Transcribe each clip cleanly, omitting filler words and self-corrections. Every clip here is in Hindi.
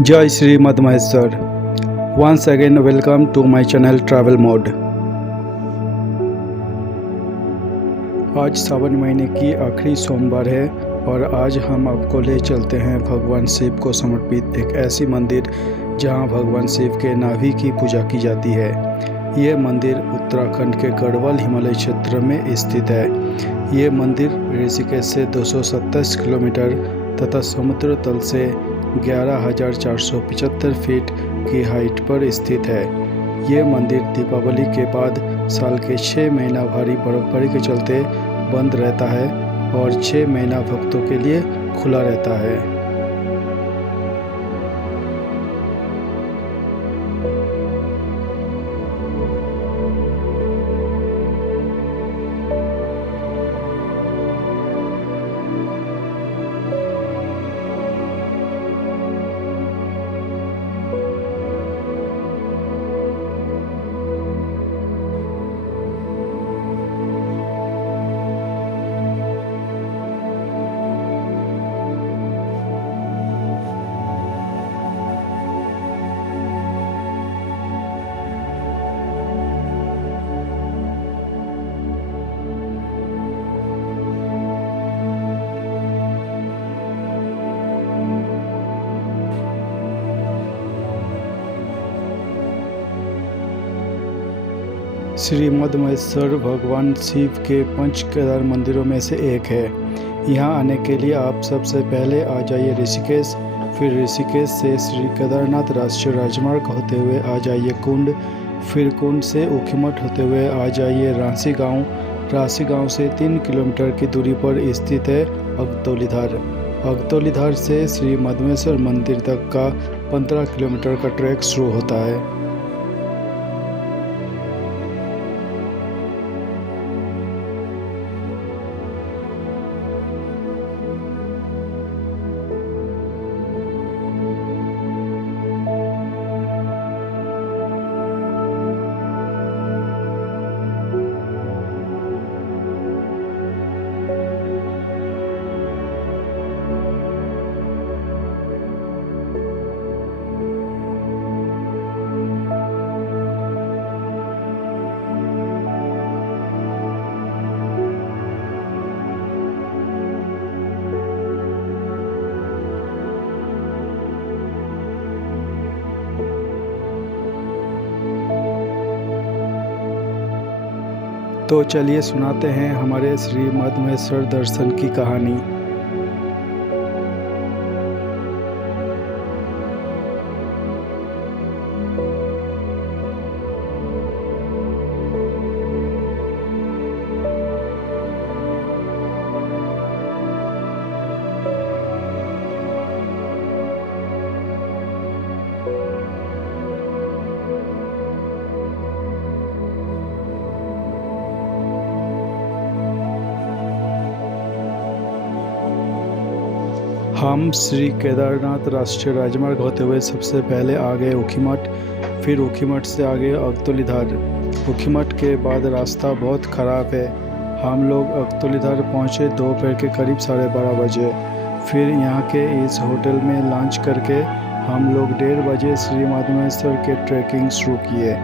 जय Shri Madmaheshwar. Once again welcome to my channel Travel Mode. आज सावन महीने की आखिरी सोमवार है और आज हम आपको ले चलते हैं भगवान शिव को समर्पित एक ऐसी मंदिर जहां भगवान शिव के नाभि की पूजा की जाती है। ये मंदिर उत्तराखंड के गढ़वाल हिमालय क्षेत्र में स्थित है। ये मंदिर ऋषिकेश से 227 किलोमीटर तथा समुद्र तल से 11,475 फीट की हाइट पर स्थित है। ये मंदिर दीपावली के बाद साल के 6 महीना भारी बर्फबारी के चलते बंद रहता है और 6 महीना भक्तों के लिए खुला रहता है। श्री मद महेश्वर भगवान शिव के पंच केदार मंदिरों में से एक है। यहाँ आने के लिए आप सबसे पहले आ जाइए ऋषिकेश, फिर ऋषिकेश से श्री केदारनाथ राष्ट्रीय राजमार्ग होते हुए आ जाइए कुंड, फिर कुंड से ऊखीमठ होते हुए आ जाइए रांसी गांव। रांसी गांव से 3 किलोमीटर की दूरी पर स्थित है अगतौलीधार। अगतौलीधार से श्री मदमेश्वर मंदिर तक का 15 किलोमीटर का ट्रैक शुरू होता है। तो चलिए सुनाते हैं हमारे श्री मद महेश्वर दर्शन की कहानी। हम श्री केदारनाथ राष्ट्रीय राजमार्ग होते हुए सबसे पहले आ गए ऊखीमठ, फिर ऊखीमठ से आगे अगतौलीधार। ऊखीमठ के बाद रास्ता बहुत ख़राब है। हम लोग अगतौलीधार पहुँचे दोपहर के करीब 12:30 बजे। फिर यहाँ के इस होटल में लंच करके हम लोग 1:30 बजे श्री मदमेश्वर के ट्रैकिंग शुरू किए।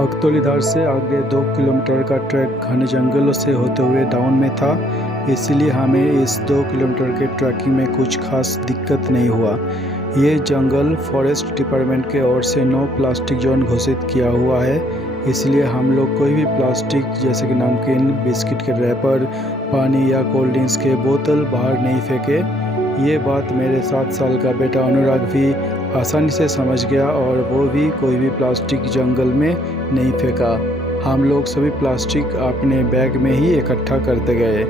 अगतौलीधार से आगे 2 किलोमीटर का ट्रैक घने जंगलों से होते हुए डाउन में था, इसलिए हमें इस 2 किलोमीटर के ट्रैकिंग में कुछ खास दिक्कत नहीं हुआ। ये जंगल फॉरेस्ट डिपार्टमेंट के ओर से नो प्लास्टिक जोन घोषित किया हुआ है, इसलिए हम लोग कोई भी प्लास्टिक जैसे कि नमकीन, बिस्किट के रैपर, पानी या कोल्ड ड्रिंक्स के बोतल बाहर नहीं फेंके। ये बात मेरे 7 साल का बेटा अनुराग भी आसानी से समझ गया और वो भी कोई भी प्लास्टिक जंगल में नहीं फेंका। हम लोग सभी प्लास्टिक अपने बैग में ही इकट्ठा करते गए।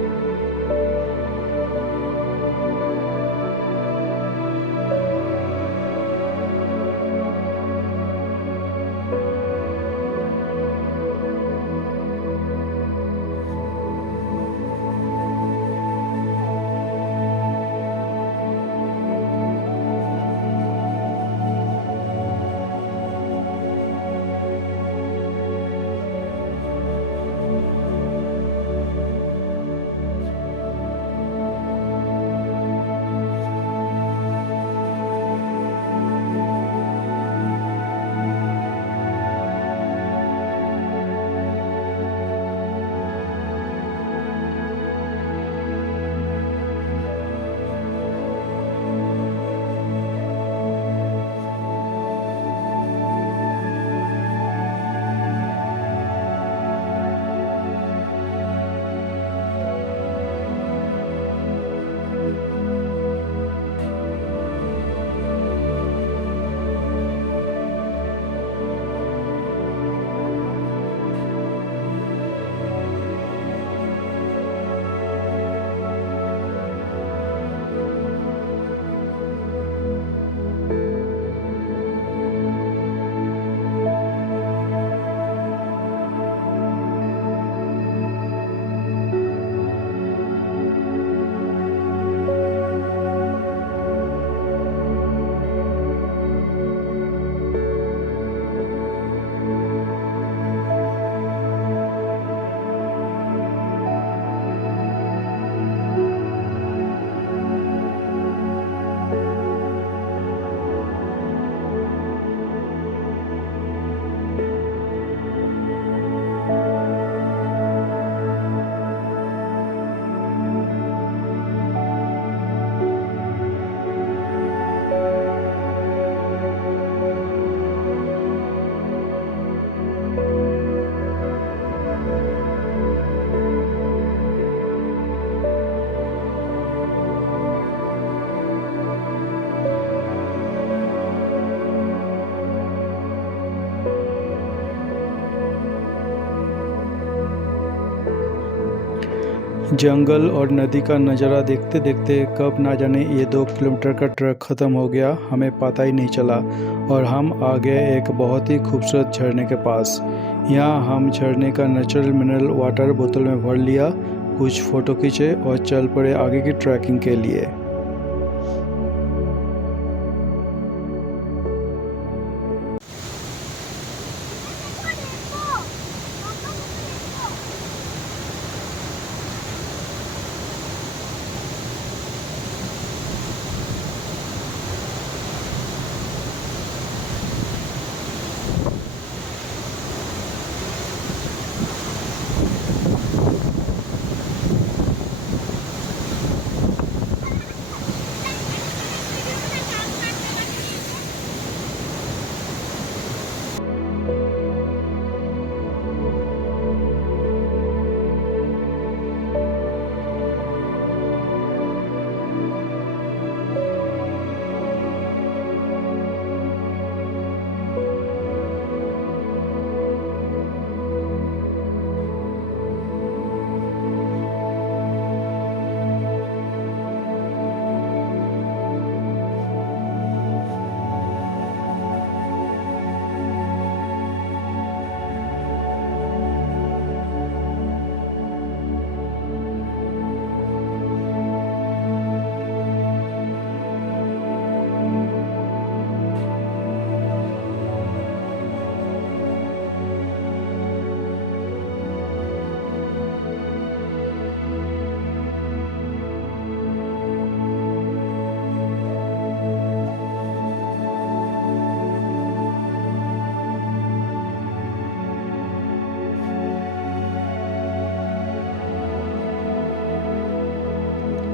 जंगल और नदी का नज़ारा देखते देखते कब ना जाने ये 2 किलोमीटर का ट्रैक ख़त्म हो गया, हमें पता ही नहीं चला और हम आ गए एक बहुत ही खूबसूरत झरने के पास। यहाँ हम झरने का नेचुरल मिनरल वाटर बोतल में भर लिया, कुछ फ़ोटो खींचे और चल पड़े आगे की ट्रैकिंग के लिए।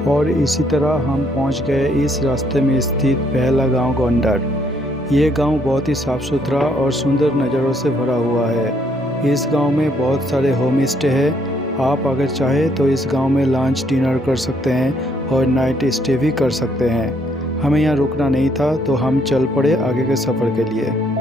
और इसी तरह हम पहुंच गए इस रास्ते में स्थित पहला गांव गोंडर। ये गांव बहुत ही साफ़ सुथरा और सुंदर नज़रों से भरा हुआ है। इस गांव में बहुत सारे होम स्टे हैं। आप अगर चाहें तो इस गांव में लंच डिनर कर सकते हैं और नाइट स्टे भी कर सकते हैं। हमें यहाँ रुकना नहीं था तो हम चल पड़े आगे के सफ़र के लिए।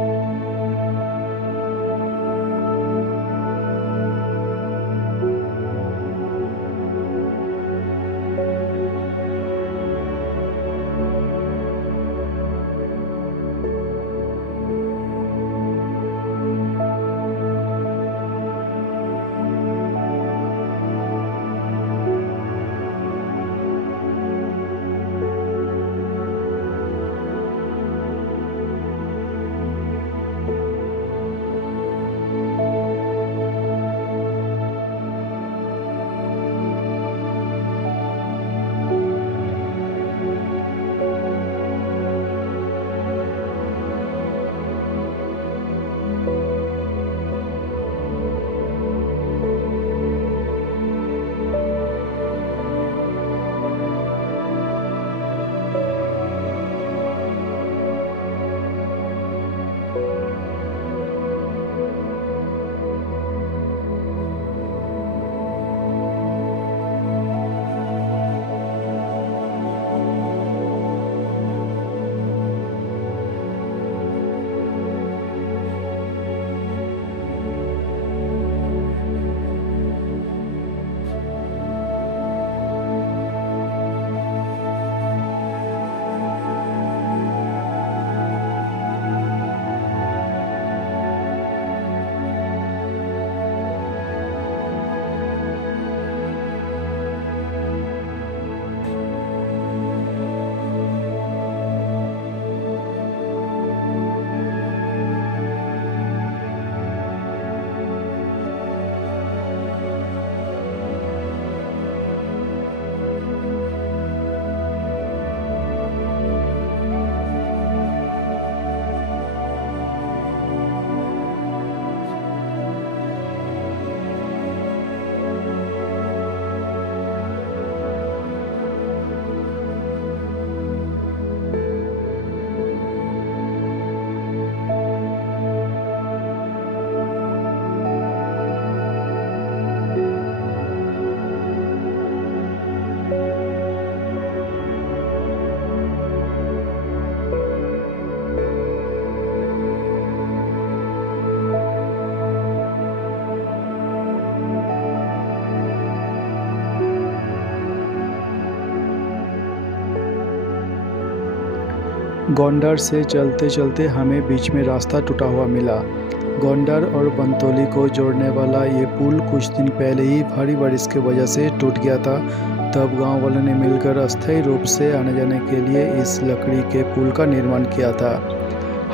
गोंडर से चलते चलते हमें बीच में रास्ता टूटा हुआ मिला। गोंडर और बंतोली को जोड़ने वाला ये पुल कुछ दिन पहले ही भारी बारिश की वजह से टूट गया था। तब गांव वालों ने मिलकर अस्थायी रूप से आने जाने के लिए इस लकड़ी के पुल का निर्माण किया था।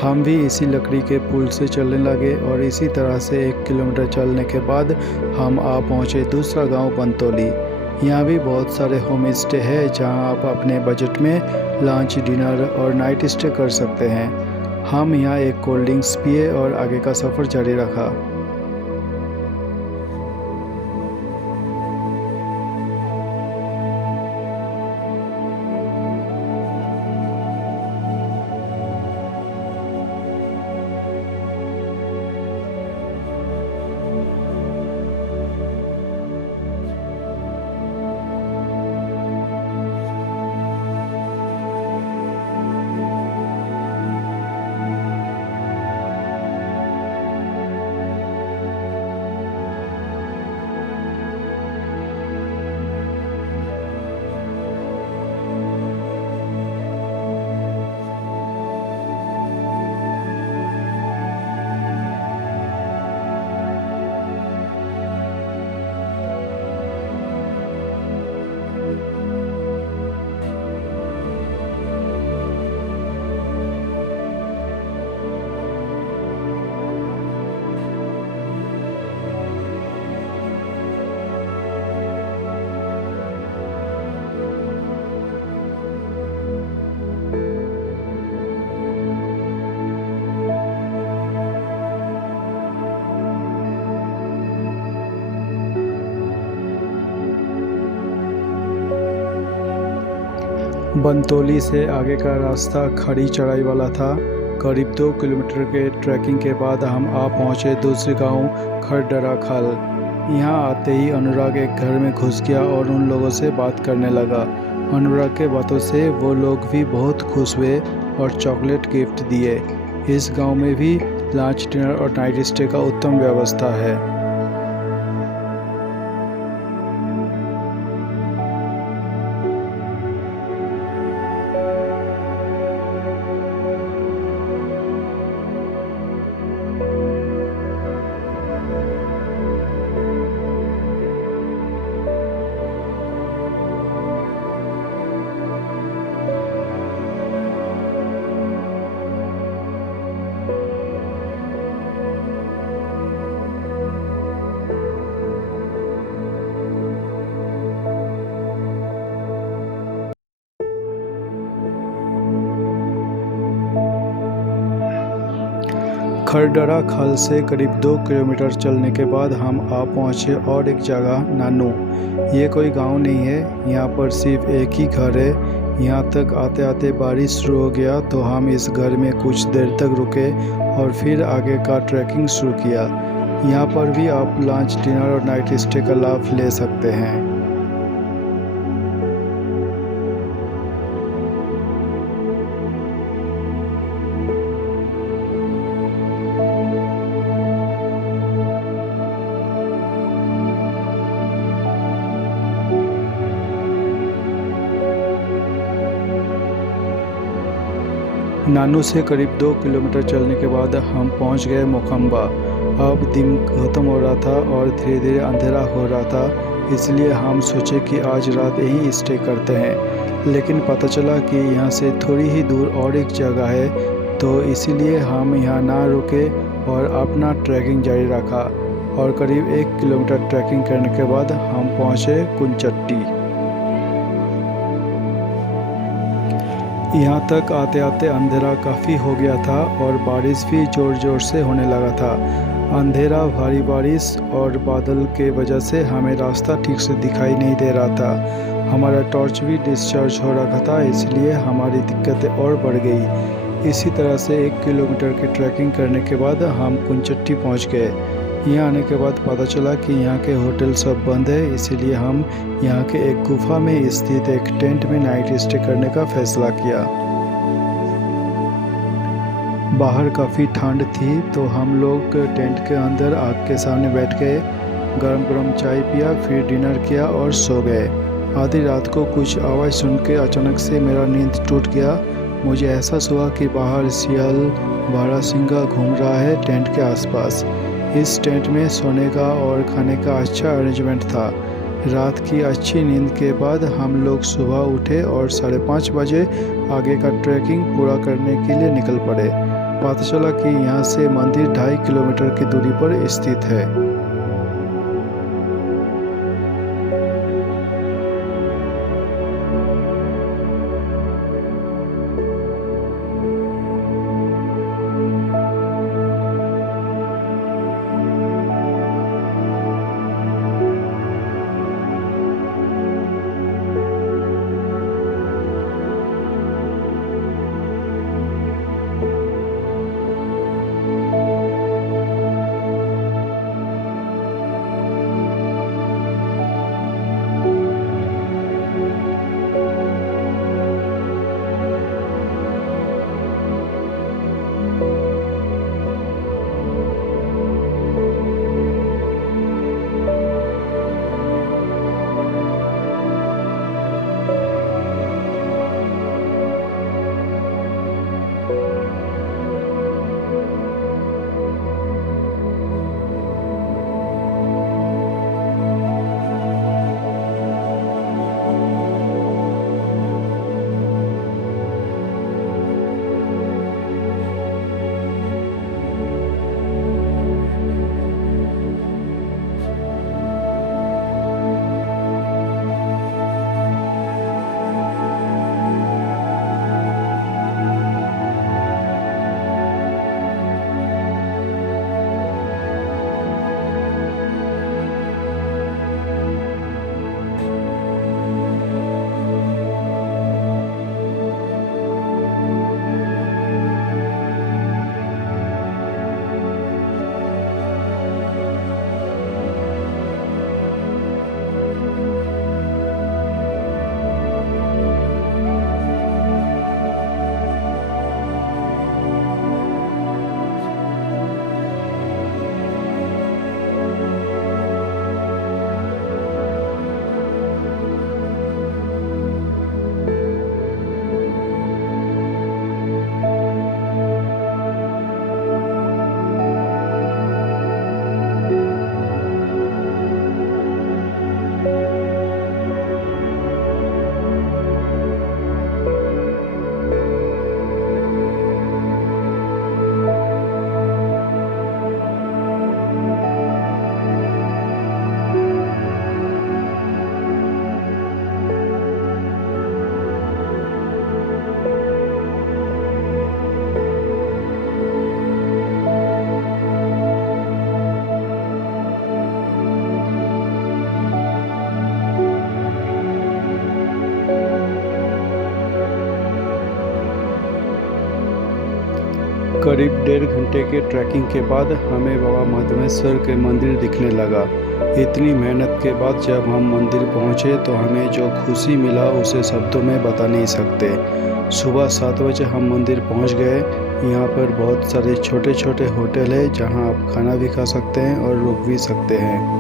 हम भी इसी लकड़ी के पुल से चलने लगे और इसी तरह से 1 किलोमीटर चलने के बाद हम आ पहुँचे दूसरा गाँव बंतोली। यहाँ भी बहुत सारे होम स्टे है जहाँ आप अपने बजट में लंच डिनर और नाइट स्टे कर सकते हैं। हम यहाँ एक कोल्ड ड्रिंक्स पिए और आगे का सफ़र जारी रखा। बनतोली से आगे का रास्ता खड़ी चढ़ाई वाला था। करीब 2 किलोमीटर के ट्रैकिंग के बाद हम आ पहुँचे दूसरे गांव खरडरा खाल। यहाँ आते ही अनुराग एक घर में घुस गया और उन लोगों से बात करने लगा। अनुराग के बातों से वो लोग भी बहुत खुश हुए और चॉकलेट गिफ्ट दिए। इस गांव में भी लंच, डिनर और नाइट स्टे का उत्तम व्यवस्था है। खरडरा खाल से करीब 2 किलोमीटर चलने के बाद हम आ पहुँचे और एक जगह नानू। ये कोई गांव नहीं है, यहाँ पर सिर्फ एक ही घर है। यहाँ तक आते आते बारिश शुरू हो गया तो हम इस घर में कुछ देर तक रुके और फिर आगे का ट्रैकिंग शुरू किया। यहाँ पर भी आप लंच, डिनर और नाइट स्टे का लाभ ले सकते हैं। नानू से करीब 2 किलोमीटर चलने के बाद हम पहुंच गए मोखम्बा। अब दिन ख़त्म हो रहा था और धीरे धीरे अंधेरा हो रहा था, इसलिए हम सोचे कि आज रात यहीं स्टे करते हैं। लेकिन पता चला कि यहाँ से थोड़ी ही दूर और एक जगह है, तो इसीलिए हम यहाँ ना रुके और अपना ट्रैकिंग जारी रखा। और करीब 1 किलोमीटर ट्रैकिंग करने के बाद हम पहुँचे कुंचट्टी। यहाँ तक आते आते अंधेरा काफ़ी हो गया था और बारिश भी ज़ोर ज़ोर से होने लगा था। अंधेरा, भारी बारिश और बादल के वजह से हमें रास्ता ठीक से दिखाई नहीं दे रहा था। हमारा टॉर्च भी डिस्चार्ज हो रखा था, इसलिए हमारी दिक्कतें और बढ़ गई। इसी तरह से 1 किलोमीटर की ट्रैकिंग करने के बाद हम कुंचट्टी पहुँच गए। यहाँ आने के बाद पता चला कि यहाँ के होटल सब बंद है, इसीलिए हम यहाँ के एक गुफा में स्थित एक टेंट में नाइट स्टे करने का फैसला किया। बाहर काफ़ी ठंड थी तो हम लोग टेंट के अंदर आग के सामने बैठ गए, गरम गरम चाय पिया, फिर डिनर किया और सो गए। आधी रात को कुछ आवाज़ सुन के अचानक से मेरा नींद टूट गया। मुझे एहसास हुआ कि बाहर सियाल बारहसिंगा घूम रहा है टेंट के आसपास। इस टेंट में सोने का और खाने का अच्छा अरेंजमेंट था। रात की अच्छी नींद के बाद हम लोग सुबह उठे और 5:30 बजे आगे का ट्रैकिंग पूरा करने के लिए निकल पड़े। पता चला कि यहाँ से मंदिर 2.5 किलोमीटर की दूरी पर स्थित है। करीब 1.5 घंटे के ट्रैकिंग के बाद हमें बाबा मधमेश्वर के मंदिर दिखने लगा। इतनी मेहनत के बाद जब हम मंदिर पहुंचे तो हमें जो खुशी मिला उसे शब्दों में बता नहीं सकते। सुबह 7 बजे हम मंदिर पहुंच गए। यहाँ पर बहुत सारे छोटे छोटे होटल है जहां आप खाना भी खा सकते हैं और रुक भी सकते हैं।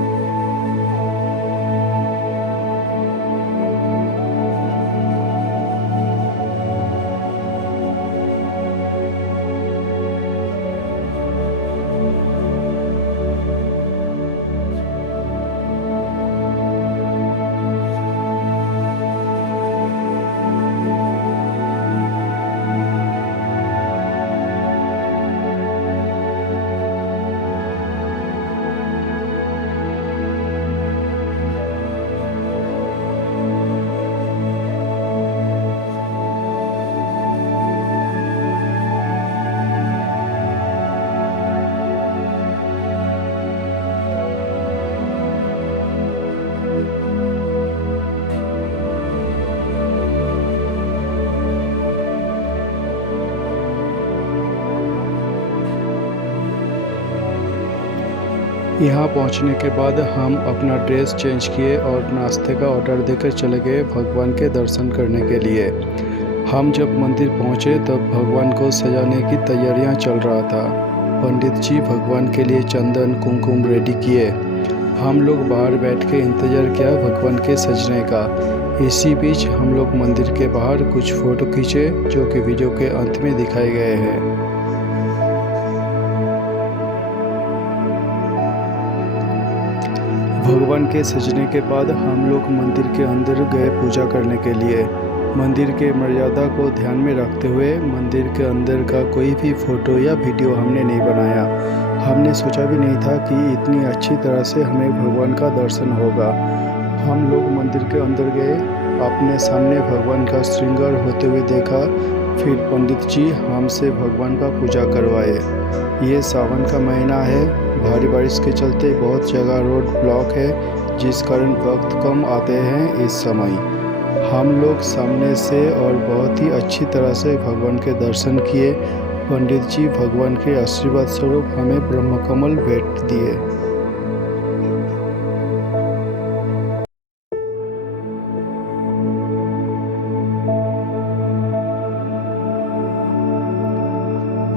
यहाँ पहुँचने के बाद हम अपना ड्रेस चेंज किए और नाश्ते का ऑर्डर देकर चले गए भगवान के दर्शन करने के लिए। हम जब मंदिर पहुँचे तब भगवान को सजाने की तैयारियाँ चल रहा था। पंडित जी भगवान के लिए चंदन कुमकुम रेडी किए। हम लोग बाहर बैठ के इंतज़ार किया भगवान के सजने का। इसी बीच हम लोग मंदिर के बाहर कुछ फ़ोटो खींचे जो कि वीडियो के अंत में दिखाए गए हैं। भगवान के सजने के बाद हम लोग मंदिर के अंदर गए पूजा करने के लिए। मंदिर के मर्यादा को ध्यान में रखते हुए मंदिर के अंदर का कोई भी फ़ोटो या वीडियो हमने नहीं बनाया। हमने सोचा भी नहीं था कि इतनी अच्छी तरह से हमें भगवान का दर्शन होगा। हम लोग मंदिर के अंदर गए, अपने सामने भगवान का श्रृंगार होते हुए देखा। फिर पंडित जी हमसे भगवान का पूजा करवाए। ये सावन का महीना है, भारी बारिश के चलते बहुत जगह रोड ब्लॉक है जिस कारण भक्त कम आते हैं इस समय। हम लोग सामने से और बहुत ही अच्छी तरह से भगवान के दर्शन किए। पंडित जी भगवान के आशीर्वाद स्वरूप हमें ब्रह्मकमल भेंट दिए।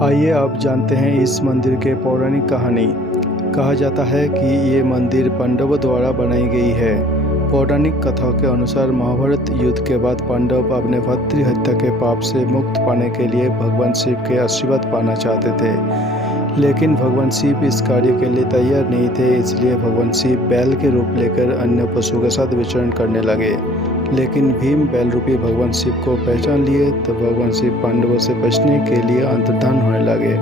आइए अब जानते हैं इस मंदिर के पौराणिक कहानी। कहा जाता है कि ये मंदिर पांडवों द्वारा बनाई गई है। पौराणिक कथाओं के अनुसार महाभारत युद्ध के बाद पांडव अपने भ्रातृ हत्या के पाप से मुक्त पाने के लिए भगवान शिव के आशीर्वाद पाना चाहते थे, लेकिन भगवान शिव इस कार्य के लिए तैयार नहीं थे। इसलिए भगवान शिव बैल के रूप लेकर अन्य पशु के साथ विचरण करने लगे। लेकिन भीम बैल रूपी भगवान शिव को पहचान लिए तो भगवान शिव पांडवों से बचने के लिए अंतर्धान होने लगे।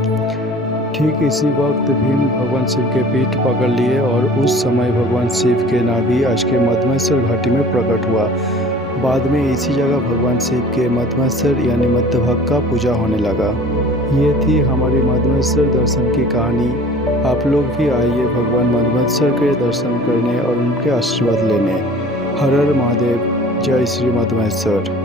ठीक इसी वक्त भीम भगवान शिव के पीठ पकड़ लिए और उस समय भगवान शिव के नाभि आज के मधमेश्वर घाटी में प्रकट हुआ। बाद में इसी जगह भगवान शिव के मधमेश्वर यानी मध्यभाग का पूजा होने लगा। ये थी हमारी मधमेश्वर दर्शन की कहानी। आप लोग भी आइए भगवान मधमेश्वर के दर्शन करने और उनके आशीर्वाद लेने। हर हर महादेव, जय श्री मधमेश्वर।